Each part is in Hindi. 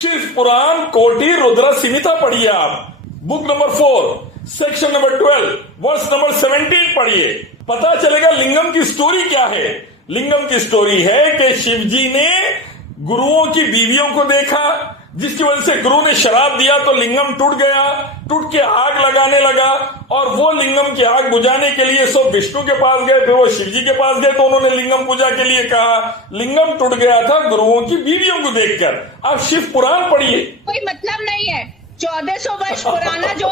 शिव पुराण कोटि रुद्र संहिता पढ़िए आप, book number 4 section number 12 verse number 17 पढ़िए। पता चलेगा लिंगम की स्टोरी क्या है। लिंगम की स्टोरी है कि शिव जी ने गुरुओं की बीवियों को देखा, जिसकी वजह से गुरु ने शराब दिया तो लिंगम टूट गया, टूट के आग लगाने लगा और वो लिंगम की आग बुझाने के लिए सब विष्णु के पास गए, फिर वो शिव जी के पास गए तो उन्होंने लिंगम पूजा के लिए कहा। लिंगम टूट गया था गुरुओं की बीवियों को देखकर। आप शिव पुराण पढ़िए। कोई मतलब नहीं है। 1400 वर्ष पुराना जो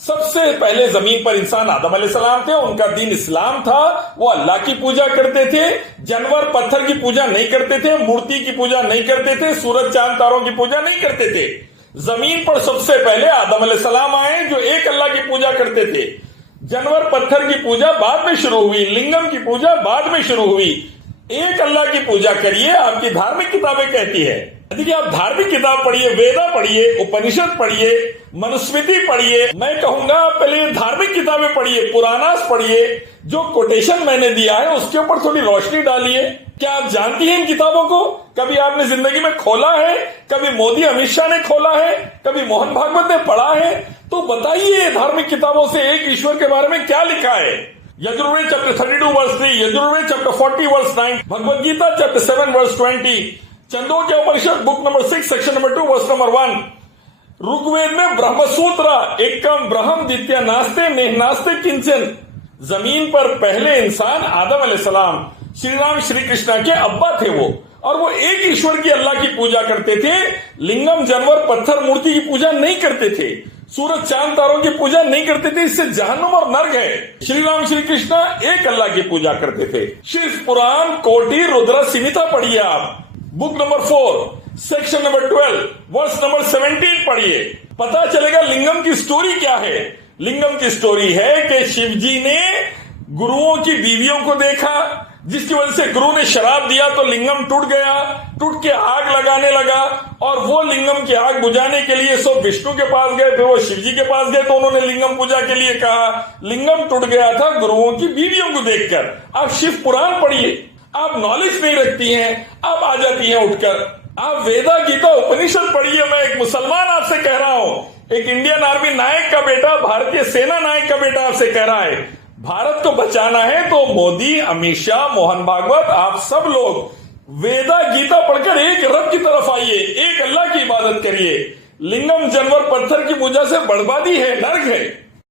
सबसे पहले जमीन पर इंसान आदम अलैहिस्सलाम थे, उनका दीन इस्लाम था। वो अल्लाह की पूजा करते थे, जानवर पत्थर की पूजा नहीं करते थे, मूर्ति की पूजा नहीं करते थे, सूरज चांद तारों की पूजा नहीं करते थे। जमीन पर सबसे पहले आदम अलैहिस्सलाम आए जो एक अल्लाह की पूजा करते थे। जानवर पत्थर की पूजा बाद में शुरू हुई, लिंगम की पूजा बाद में शुरू हुई। एक अल्लाह की पूजा करिए, आपकी धार्मिक किताबें कहती है। देखिए, आप धार्मिक किताब पढ़िए, वेदा पढ़िए, उपनिषद पढ़िए, मनुस्मृति पढ़िए। मैं कहूंगा पहले धार्मिक किताबें पढ़िए, पुराणास पढ़िए। जो कोटेशन मैंने दिया है उसके ऊपर थोड़ी रोशनी डालिए। क्या आप जानती हैं इन किताबों को? कभी आपने जिंदगी में खोला है? कभी मोदी अमित शाह ने खोला है? कभी मोहन भागवत ने पढ़ा है? तो बताइए धार्मिक किताबों से एक ईश्वर के बारे में क्या लिखा है। Yajurveda chapter 32 verse 3, Yajurveda chapter 40 verse 9, Bhagavad Gita chapter 7 verse 20, Chandogya Upanishad book number 6 section number 2 verse number 1, Rigveda में ब्रह्मसूत्र एकम ब्रह्म द्वितीय नास्ते नेह नास्ते किंचन। जमीन पर पहले इंसान आदम अलैहिस्सलाम श्री राम श्री कृष्णा के अब्बा थे वो, और वो एक ईश्वर की अल्लाह की पूजा करते थे। लिंगम जानवर पत्थर मूर्ति की पूजा नहीं करते थे, सूरज चांद तारों की पूजा नहीं करते थे। इससे जहन्नुम और नर्क है। श्री राम श्री कृष्णा एक अल्लाह की पूजा करते थे। शिव पुराण कोटि रुद्र संहिता पढ़िए आप, book number 4 section number 12 verse number 17 पढ़िए। पता चलेगा लिंगम की स्टोरी क्या है। लिंगम की स्टोरी है कि शिव जी ने गुरुओं की बीवियों को देखा, जिसकी वजह से गुरु ने शराब दिया तो लिंगम टूट गया, टूट के आग लगाने लगा और वो लिंगम की आग बुझाने के लिए सब विष्णु के पास गए, फिर वो शिव जी के पास गए तो उन्होंने लिंगम पूजा के लिए कहा। लिंगम टूट गया था गुरुओं की बीवियों को देखकर। आप शिव पुराण पढ़िए। आप नॉलेज नहीं रखती हैं, आप आ जाती हैं उठकर। आप वेदा गीता उपनिषद पढ़िए। मैं एक मुसलमान आपसे कह रहा हूं, एक इंडियन आर्मी नायक का बेटा, भारतीय सेना नायक का बेटा आपसे कह रहा है, भारत को बचाना है तो मोदी, अमित शाह, मोहन भागवत, आप सब लोग वेदा गीता पढ़कर एक रब की तरफ आइए, एक अल्लाह की इबादत करिए। लिंगम जानवर पत्थर की पूजा से बर्बादी है, नर्क है।